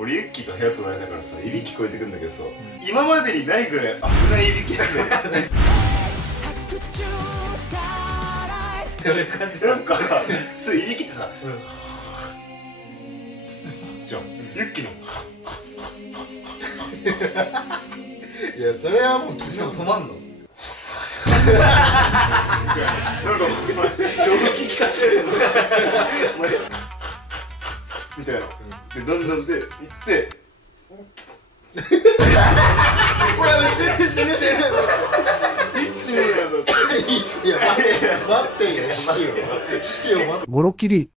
俺ユッキーと部屋隣だからさいびき聞こえてくんだけどさ、今までにないぐらい危ないいびきなんだよなんか普通いびきってさ、じゃん、ユッキーのいやそれはもうしかも止まんのなんかお前蒸気機関車やつお前みたいな、でだんだんで行ってお前死ぬいつ死ぬんだよいつや待ってよ式を待ってゴロキリ